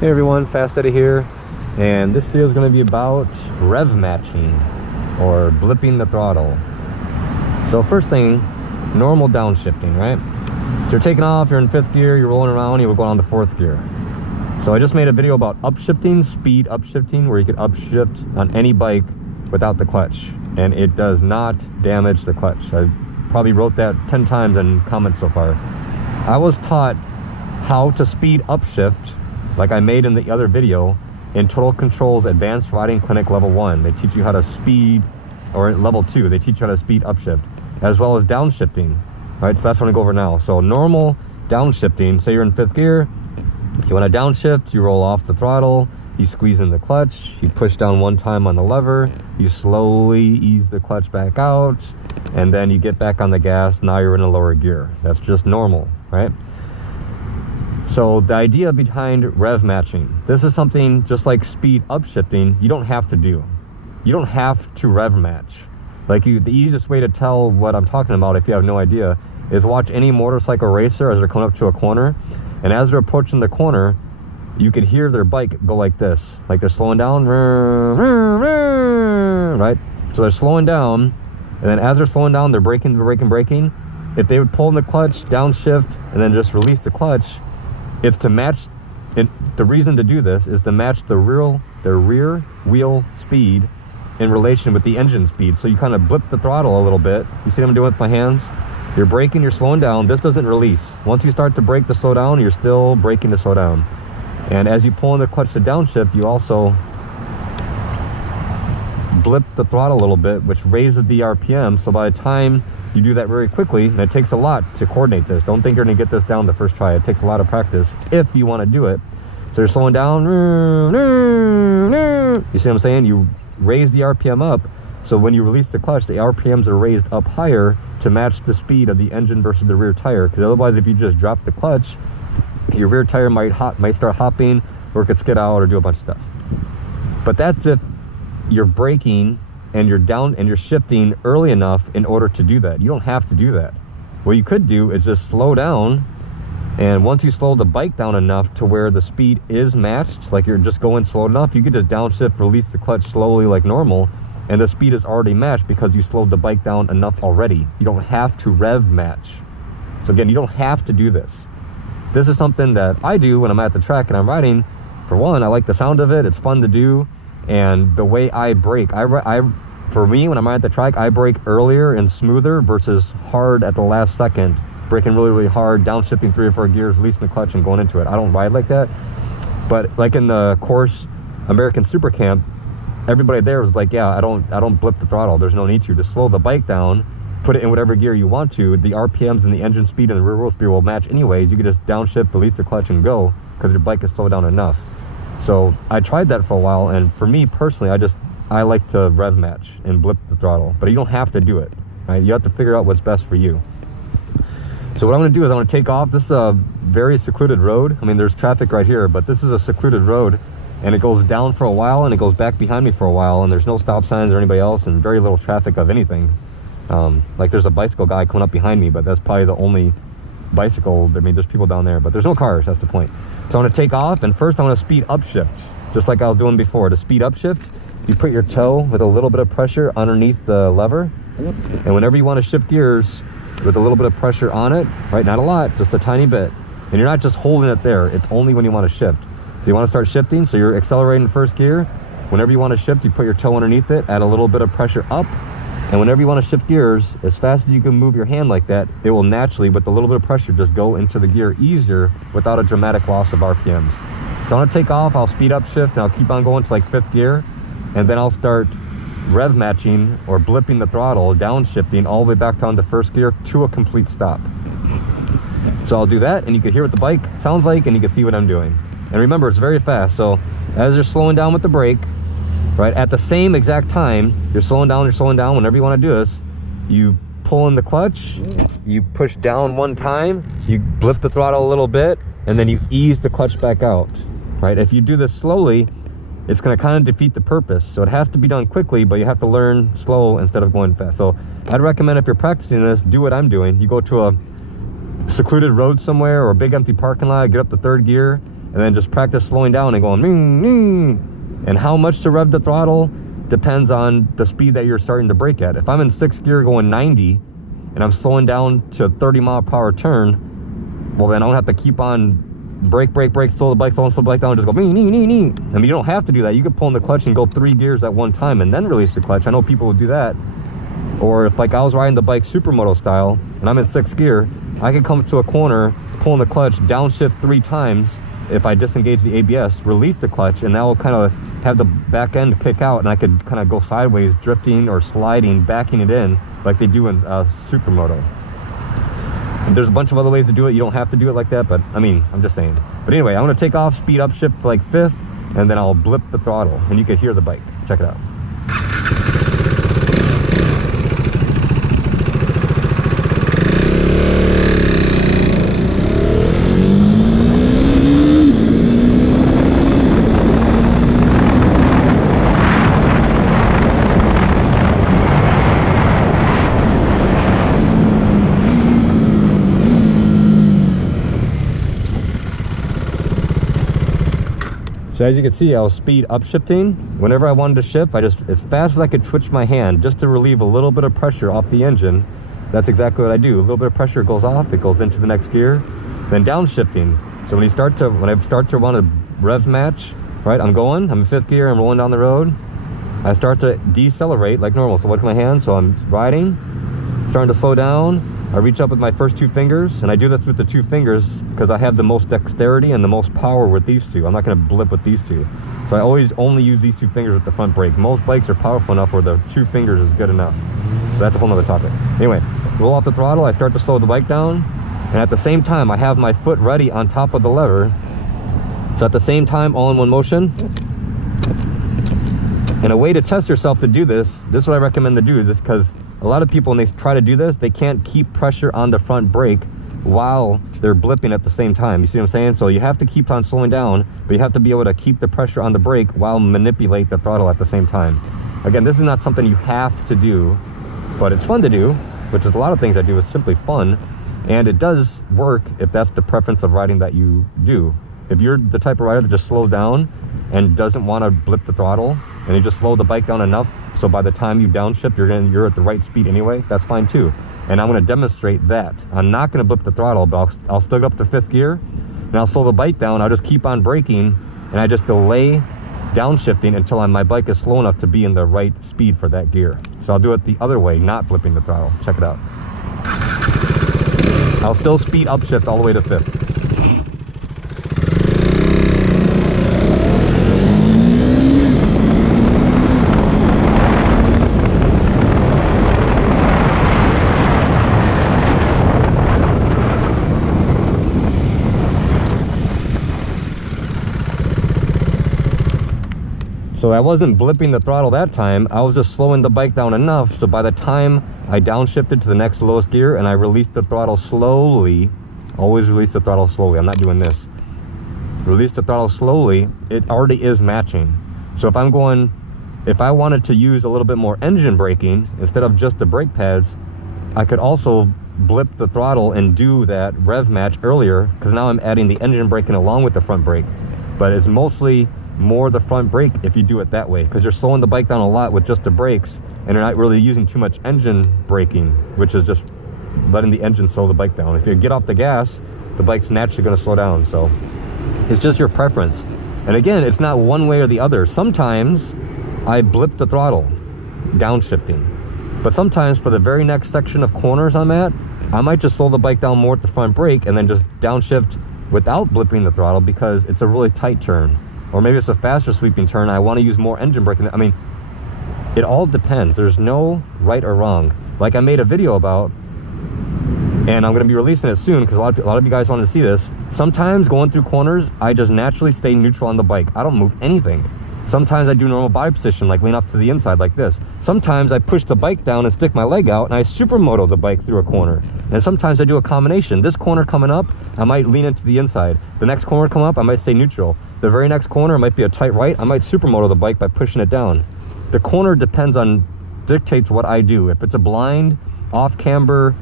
Hey everyone, Fast Eddie here, and this video is going to be about rev matching or blipping the throttle. So first thing, normal downshifting, right? So you're taking off, you're in 5th gear, you're rolling around, you will go down to 4th gear. So I just made a video about upshifting, speed upshifting, where you can upshift on any bike without the clutch, and it does not damage the clutch. I probably wrote that 10 times in comments so far. I was taught how to speed upshift, like I made in the other video, in Total Control's Advanced Riding Clinic Level 1. They teach you how to speed, or Level 2, they teach you how to speed upshift, as well as downshifting, right? So that's what I'm gonna go over now. So normal downshifting, say you're in 5th gear, you wanna downshift, you roll off the throttle, you squeeze in the clutch, you push down one time on the lever, you slowly ease the clutch back out, and then you get back on the gas, now you're in a lower gear. That's just normal, right? So the idea behind rev matching, this is something just like speed upshifting, you don't have to do. You don't have to rev match. Like the easiest way to tell what I'm talking about, if you have no idea, is watch any motorcycle racer as they're coming up to a corner, and as they're approaching the corner, you could hear their bike go like this, like they're slowing down, right? So they're slowing down, and then as they're slowing down, they're braking. If they would pull in the clutch, downshift, and then just release the clutch, it's to match, and the reason to do this is to match the rear wheel speed in relation with the engine speed. So you kind of blip the throttle a little bit. You see what I'm doing with my hands? You're braking, you're slowing down. This doesn't release. Once you start to brake to slow down, you're still braking to slow down. And as you pull in the clutch to downshift, you also blip the throttle a little bit, which raises the RPM. So by the time you do that very quickly, and it takes a lot to coordinate this. Don't think you're gonna get this down the first try. It takes a lot of practice if you wanna do it. So you're slowing down, you see what I'm saying? You raise the RPM up, so when you release the clutch, the RPMs are raised up higher to match the speed of the engine versus the rear tire. Because otherwise, if you just drop the clutch, your rear tire might start hopping, or it could skid out or do a bunch of stuff. But that's if you're braking and you're down and you're shifting early enough in order to do that. You don't have to do that. What you could do is just slow down, and once you slow the bike down enough to where the speed is matched, like you're just going slow enough, you could just downshift, release the clutch slowly like normal, and the speed is already matched because you slowed the bike down enough already. You don't have to rev match. So again, you don't have to do this. This is something that I do when I'm at the track and I'm riding. For one, I like the sound of it, it's fun to do, and the way I brake, for me, when I'm at the track, I brake earlier and smoother versus hard at the last second, braking really, really hard, downshifting 3 or 4 gears, releasing the clutch and going into it. I don't ride like that. But like in the course American Super Camp, everybody there was like, yeah, I don't blip the throttle. There's no need to. Just slow the bike down, put it in whatever gear you want to. The RPMs and the engine speed and the rear wheel speed will match anyways. You can just downshift, release the clutch and go because your bike is slowed down enough. So I tried that for a while, and for me personally, I like to rev match and blip the throttle, but you don't have to do it, right? You have to figure out what's best for you. So what I'm gonna do is I'm gonna take off. This is a very secluded road. I mean, there's traffic right here, but this is a secluded road, and it goes down for a while and it goes back behind me for a while, and there's no stop signs or anybody else, and very little traffic of anything. Like there's a bicycle guy coming up behind me, but that's probably the only bicycle. I mean, there's people down there, but there's no cars. That's the point. So I'm gonna take off, and first I'm gonna speed upshift, just like I was doing before. To speed upshift, you put your toe with a little bit of pressure underneath the lever, and whenever you want to shift gears with a little bit of pressure on it, right, not a lot, just a tiny bit, and you're not just holding it there, it's only when you want to shift. So you want to start shifting, so you're accelerating first gear. Whenever you want to shift, you put your toe underneath it, add a little bit of pressure up, and whenever you want to shift gears, as fast as you can move your hand like that, it will naturally, with a little bit of pressure, just go into the gear easier without a dramatic loss of RPMs. So I'm gonna take off, I'll speed up shift, and I'll keep on going to like 5th gear, and then I'll start rev matching or blipping the throttle, downshifting all the way back down to 1st gear to a complete stop. So I'll do that, and you can hear what the bike sounds like, and you can see what I'm doing. And remember, it's very fast. So as you're slowing down with the brake, right, at the same exact time, you're slowing down, whenever you want to do this, you pull in the clutch, you push down one time, you blip the throttle a little bit, and then you ease the clutch back out, right? If you do this slowly, it's going to kind of defeat the purpose. So it has to be done quickly, but you have to learn slow instead of going fast. So I'd recommend, if you're practicing this, do what I'm doing. You go to a secluded road somewhere or a big empty parking lot, get up to 3rd gear, and then just practice slowing down and going ning, ning. And how much to rev the throttle depends on the speed that you're starting to brake at. If I'm in 6th gear going 90 and I'm slowing down to a 30-mile-per-hour turn, well, then I don't have to keep on brake, slow the bike, slow the bike down, and just go nee, nee, nee, nee. I mean, you don't have to do that. You could pull in the clutch and go 3 gears at one time and then release the clutch. I know people would do that. Or if, like, I was riding the bike supermoto style and I'm in 6th gear, I could come to a corner, pull in the clutch, downshift 3 times. If I disengage the ABS, release the clutch, and that will kind of have the back end kick out, and I could kind of go sideways, drifting or sliding, backing it in like they do in supermoto. There's a bunch of other ways to do it. You don't have to do it like that, but I mean, I'm just saying. But anyway, I'm going to take off, speed up, shift to like 5th, and then I'll blip the throttle, and you can hear the bike. Check it out. So as you can see, I was speed upshifting. Whenever I wanted to shift, I just, as fast as I could twitch my hand just to relieve a little bit of pressure off the engine. That's exactly what I do. A little bit of pressure goes off, it goes into the next gear. Then downshifting. So when I start to want to rev match, right? I'm in 5th gear, I'm rolling down the road. I start to decelerate like normal. So watch my hand, so I'm riding, starting to slow down. I reach up with my first 2 fingers, and I do this with the 2 fingers because I have the most dexterity and the most power with these 2. I'm not going to blip with these 2. So I always only use these 2 fingers with the front brake. Most bikes are powerful enough where the 2 fingers is good enough. So that's a whole nother topic. Anyway, roll off the throttle, I start to slow the bike down, and at the same time, I have my foot ready on top of the lever. So at the same time, all in one motion. And a way to test yourself to do this is what I recommend to do, because a lot of people, when they try to do this, they can't keep pressure on the front brake while they're blipping at the same time. You see what I'm saying? So you have to keep on slowing down, but you have to be able to keep the pressure on the brake while manipulate the throttle at the same time. Again, this is not something you have to do, but it's fun to do, which is a lot of things I do is simply fun. And it does work if that's the preference of riding that you do. If you're the type of rider that just slows down and doesn't want to blip the throttle, and you just slow the bike down enough so by the time you downshift, you're at the right speed anyway, that's fine too. And I'm going to demonstrate that. I'm not going to blip the throttle, but I'll still get up to 5th gear, and I'll slow the bike down. I'll just keep on braking, and I just delay downshifting until my bike is slow enough to be in the right speed for that gear. So I'll do it the other way, not blipping the throttle. Check it out. I'll still speed upshift all the way to 5th. So I wasn't blipping the throttle that time, I was just slowing the bike down enough so by the time I downshifted to the next lowest gear and I released the throttle slowly, always release the throttle slowly, I'm not doing this. Release the throttle slowly, it already is matching. So if I wanted to use a little bit more engine braking instead of just the brake pads, I could also blip the throttle and do that rev match earlier, because now I'm adding the engine braking along with the front brake. But it's mostly more the front brake if you do it that way, because you're slowing the bike down a lot with just the brakes and you're not really using too much engine braking, which is just letting the engine slow the bike down. If you get off the gas, the bike's naturally going to slow down. So it's just your preference. And again, it's not one way or the other. Sometimes I blip the throttle downshifting, but sometimes for the very next section of corners I'm at, I might just slow the bike down more at the front brake and then just downshift without blipping the throttle because it's a really tight turn. Or maybe it's a faster sweeping turn, I want to use more engine braking. I mean, it all depends. There's no right or wrong. Like I made a video about, and I'm going to be releasing it soon because a lot of you guys wanted to see this. Sometimes going through corners, I just naturally stay neutral on the bike. I don't move anything. Sometimes I do normal body position, like lean off to the inside like this. Sometimes I push the bike down and stick my leg out and I supermoto the bike through a corner. And sometimes I do a combination. This corner coming up, I might lean into the inside. The next corner come up, I might stay neutral. The very next corner might be a tight right, I might supermoto the bike by pushing it down. The corner dictates what I do. If it's a blind, off camber,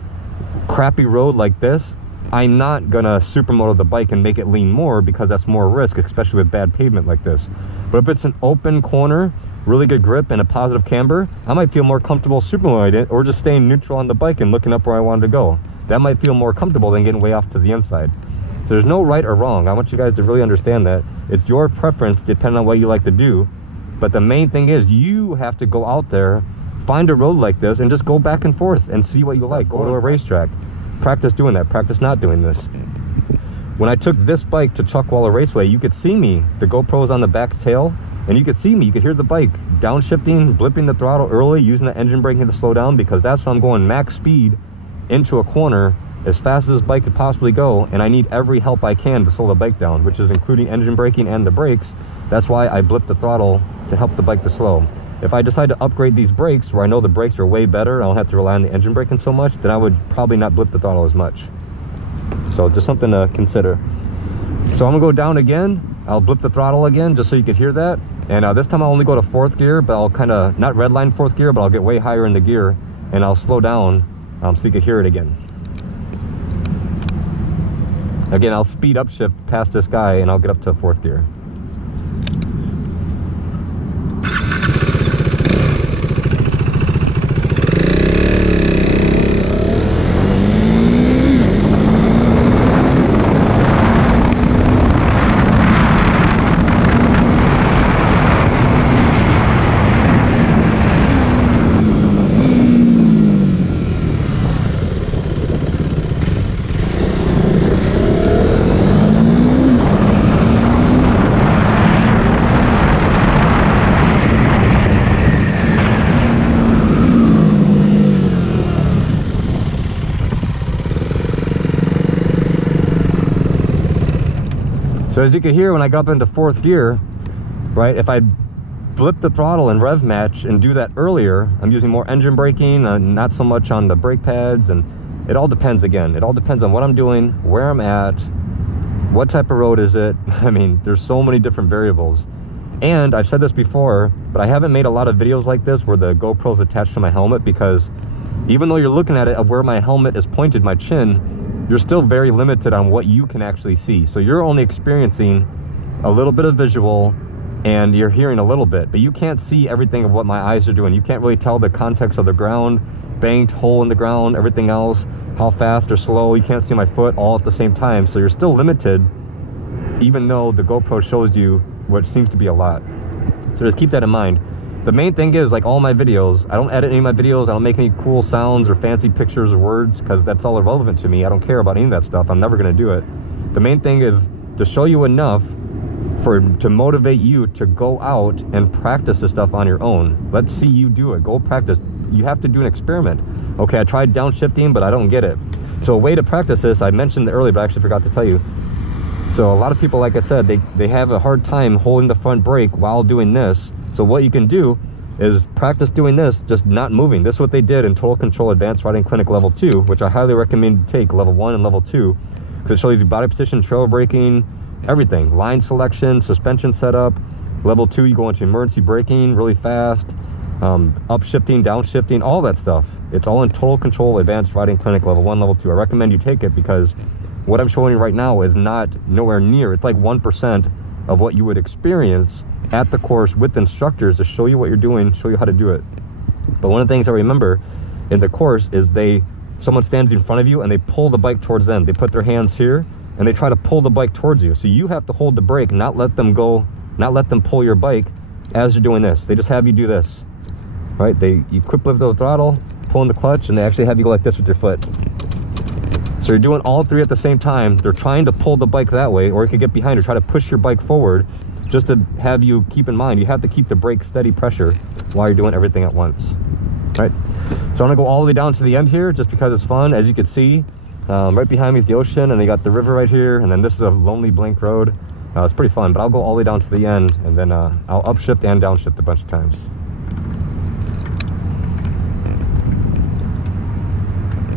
crappy road like this, I'm not gonna supermoto the bike and make it lean more, because that's more risk, especially with bad pavement like this. But if it's an open corner, really good grip and a positive camber, I might feel more comfortable supermotoing it, or just staying neutral on the bike and looking up where I wanted to go. That might feel more comfortable than getting way off to the inside. So there's no right or wrong. I want you guys to really understand that it's your preference depending on what you like to do. But the main thing is, you have to go out there, find a road like this, and just go back and forth and see what you like. Go to a racetrack, practice doing that, practice not doing this. When I took this bike to Chuckwalla Raceway, you could see me, the GoPro's on the back tail, and you could see me, you could hear the bike downshifting, blipping the throttle early, using the engine braking to slow down, because that's when I'm going max speed into a corner as fast as this bike could possibly go, and I need every help I can to slow the bike down, which is including engine braking and the brakes. That's why I blip the throttle to help the bike to slow. If I decide to upgrade these brakes, where I know the brakes are way better, I don't have to rely on the engine braking so much, then I would probably not blip the throttle as much. So just something to consider. So I'm gonna go down again. I'll blip the throttle again, just so you can hear that. And this time I'll only go to 4th gear, but I'll kind of, not redline 4th gear, but I'll get way higher in the gear, and I'll slow down so you can hear it again. Again, I'll speed up shift past this guy, and I'll get up to 4th gear. So as you can hear, when I got up into 4th gear, right, if I blip the throttle and rev match and do that earlier, I'm using more engine braking, not so much on the brake pads, and it all depends again. It all depends on what I'm doing, where I'm at, what type of road is it. I mean, there's so many different variables. And I've said this before, but I haven't made a lot of videos like this where the GoPro's attached to my helmet, because even though you're looking at it of where my helmet is pointed, my chin, you're still very limited on what you can actually see. So you're only experiencing a little bit of visual, and you're hearing a little bit, but you can't see everything of what my eyes are doing. You can't really tell the context of the ground, banked, hole in the ground, everything else, how fast or slow. You can't see my foot all at the same time. So you're still limited, even though the GoPro shows you what seems to be a lot. So just keep that in mind. The main thing is, like all my videos, I don't edit any of my videos. I don't make any cool sounds or fancy pictures or words, because that's all irrelevant to me. I don't care about any of that stuff. I'm never going to do it. The main thing is to show you enough to motivate you to go out and practice this stuff on your own. Let's see you do it. Go practice. You have to do an experiment. Okay, I tried downshifting, but I don't get it. So a way to practice this, I mentioned it earlier, but I actually forgot to tell you. So a lot of people, like I said, they have a hard time holding the front brake while doing this. So what you can do is practice doing this, just not moving. This is what they did in Total Control Advanced Riding Clinic Level 2, which I highly recommend you take, Level 1 and Level 2, because it shows you body position, trail braking, everything, line selection, suspension setup. Level 2, you go into emergency braking really fast, upshifting, downshifting, all that stuff. It's all in Total Control Advanced Riding Clinic Level 1, Level 2. I recommend you take it, because what I'm showing you right now is not nowhere near. It's like 1% of what you would experience at the course with instructors to show you what you're doing, show you how to do it. But one of the things I remember in the course is someone stands in front of you and they pull the bike towards them. They put their hands here and they try to pull the bike towards you. So you have to hold the brake, not let them go, not let them pull your bike as you're doing this. They just have you do this, right? You quick lift the throttle, pulling the clutch, and they actually have you go like this with your foot. So you're doing all three at the same time. They're trying to pull the bike that way, or you could get behind or try to push your bike forward. Just to have you keep in mind, you have to keep the brake steady pressure while you're doing everything at once, right? So I'm gonna go all the way down to the end here, just because it's fun. As you can see, right behind me is the ocean, and they got the river right here, and then this is a lonely blank road. It's pretty fun, but I'll go all the way down to the end, and then I'll upshift and downshift a bunch of times.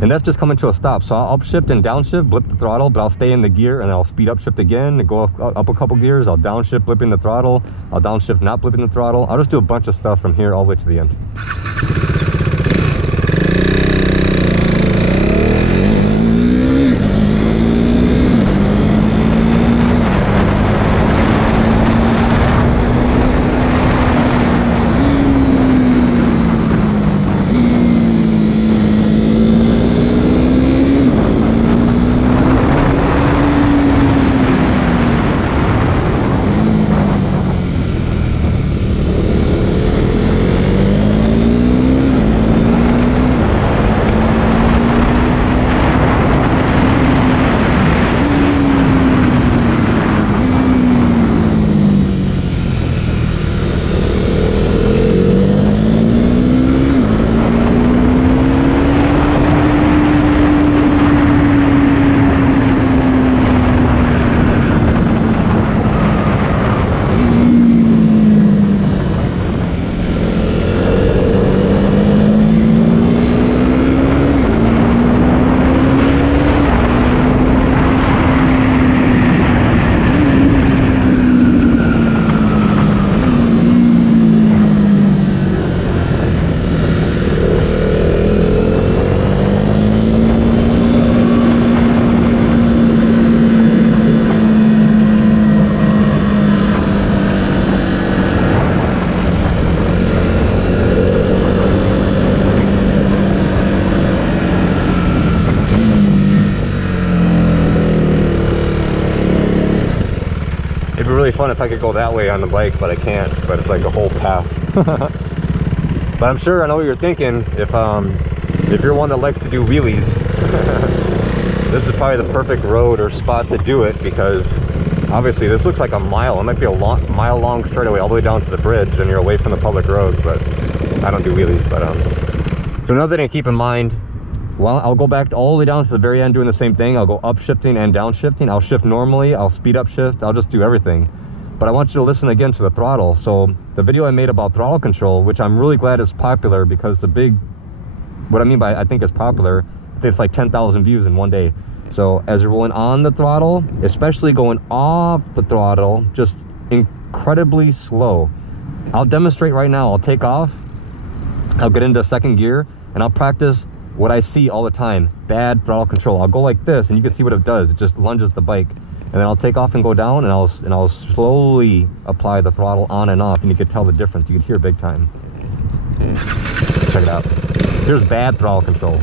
And that's just coming to a stop. So I'll upshift and downshift, blip the throttle, but I'll stay in the gear, and I'll speed upshift again and go up a couple gears. I'll downshift, blipping the throttle. I'll downshift, not blipping the throttle. I'll just do a bunch of stuff from here all the way to the end. It'd be really fun if I could go that way on the bike, but I can't. But it's like a whole path. But I'm sure I know what you're thinking. If you're one that likes to do wheelies, this is probably the perfect road or spot to do it, because obviously this looks like a mile. It might be a mile long straightaway all the way down to the bridge, and you're away from the public roads. But I don't do wheelies. But so another thing to keep in mind. Well, I'll go back all the way down to the very end doing the same thing. I'll go up shifting and down shifting. I'll shift normally. I'll speed up shift. I'll just do everything. But I want you to listen again to the throttle. So the video I made about throttle control, which I'm really glad is popular, because what I mean by I think it's popular, it's like 10,000 views in one day. So as you're rolling on the throttle, especially going off the throttle, just incredibly slow. I'll demonstrate right now. I'll take off. I'll get into second gear and I'll practice what I see all the time, bad throttle control. I'll go like this and you can see what it does. It just lunges the bike. And then I'll take off and go down, and I'll slowly apply the throttle on and off, and you can tell the difference. You can hear big time. Check it out. Here's bad throttle control.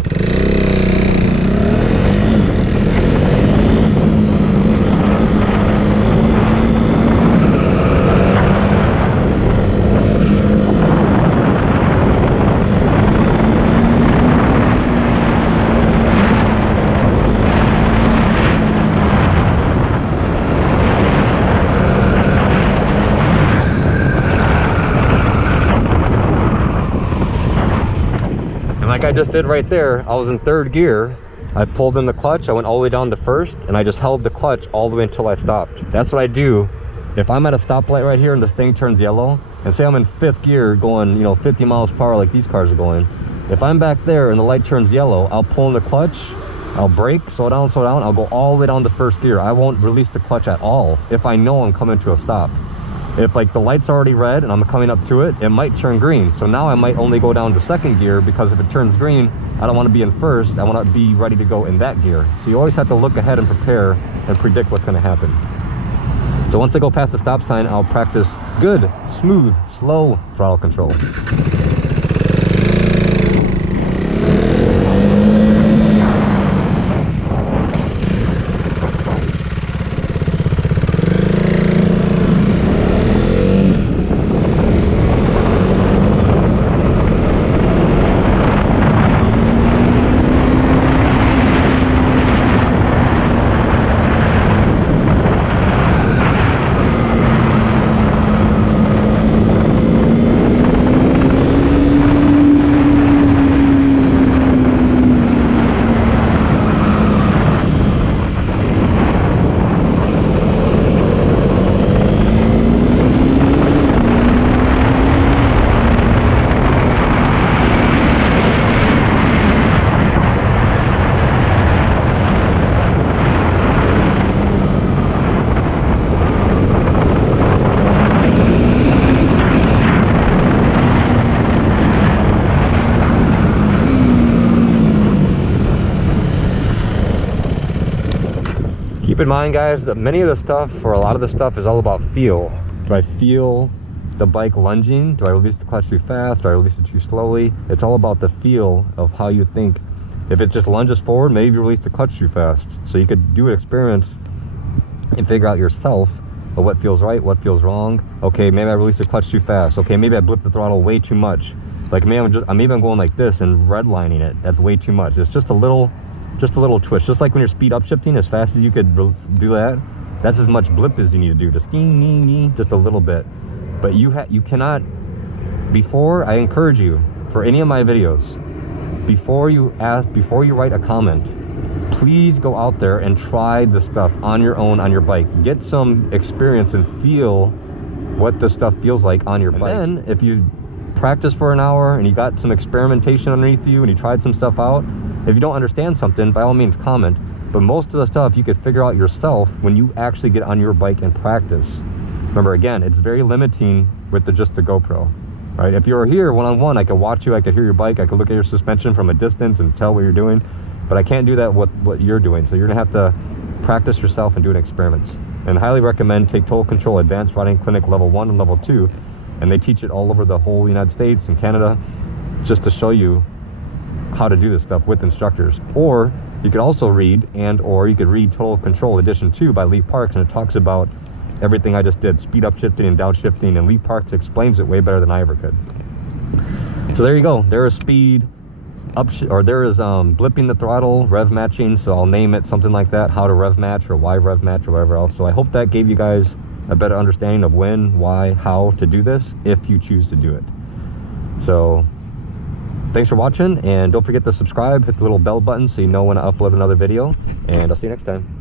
Like I just did right there, I was in third gear. I pulled in the clutch, I went all the way down to first, and I just held the clutch all the way until I stopped. That's what I do if I'm at a stoplight right here and this thing turns yellow, and say I'm in fifth gear going, 50 miles per hour like these cars are going. If I'm back there and the light turns yellow, I'll pull in the clutch, I'll brake, slow down, I'll go all the way down to first gear. I won't release the clutch at all if I know I'm coming to a stop. If like the light's already red and I'm coming up to it, it might turn green. So now I might only go down to second gear, because if it turns green, I don't want to be in first. I want to be ready to go in that gear. So you always have to look ahead and prepare and predict what's going to happen. So once I go past the stop sign, I'll practice good, smooth, slow throttle control. Keep in mind, guys, that many of the stuff, or a lot of the stuff, is all about feel. Do I feel the bike lunging? Do I release the clutch too fast? Do I release it too slowly? It's all about the feel of how you think. If it just lunges forward, maybe you release the clutch too fast. So you could do experiments and figure out yourself of what feels right, what feels wrong. Okay, maybe I released the clutch too fast. Okay, maybe I blipped the throttle way too much. Like maybe I'm going like this and redlining it. That's way too much. It's just a little twist. Just like when you're speed up shifting as fast as you could do that, that's as much blip as you need to do. Just just a little bit. But you cannot. Before, I encourage you, for any of my videos, before you write a comment, please go out there and try the stuff on your own on your bike. Get some experience and feel what this stuff feels like on your bike. And then if you practice for an hour and you got some experimentation underneath you and you tried some stuff out, if you don't understand something, by all means comment. But most of the stuff you could figure out yourself when you actually get on your bike and practice. Remember, again, it's very limiting with just the GoPro, right? If you were here one-on-one, I could watch you, I could hear your bike, I could look at your suspension from a distance and tell what you're doing. But I can't do that with what you're doing. So you're gonna have to practice yourself and do experiments. And highly recommend take Total Control Advanced Riding Clinic Level 1 and Level 2. And they teach it all over the whole United States and Canada, just to show you how to do this stuff with instructors. Or you could also read, or you could read Total Control Edition 2 by Lee Parks, and it talks about everything I just did. Speed upshifting and downshifting, and Lee Parks explains it way better than I ever could. So there you go. There is speed there is blipping the throttle, rev matching. So I'll name it something like that, how to rev match or why rev match or whatever else. So I hope that gave you guys a better understanding of when, why, how to do this if you choose to do it. So thanks for watching, and don't forget to subscribe, hit the little bell button so you know when I upload another video, and I'll see you next time.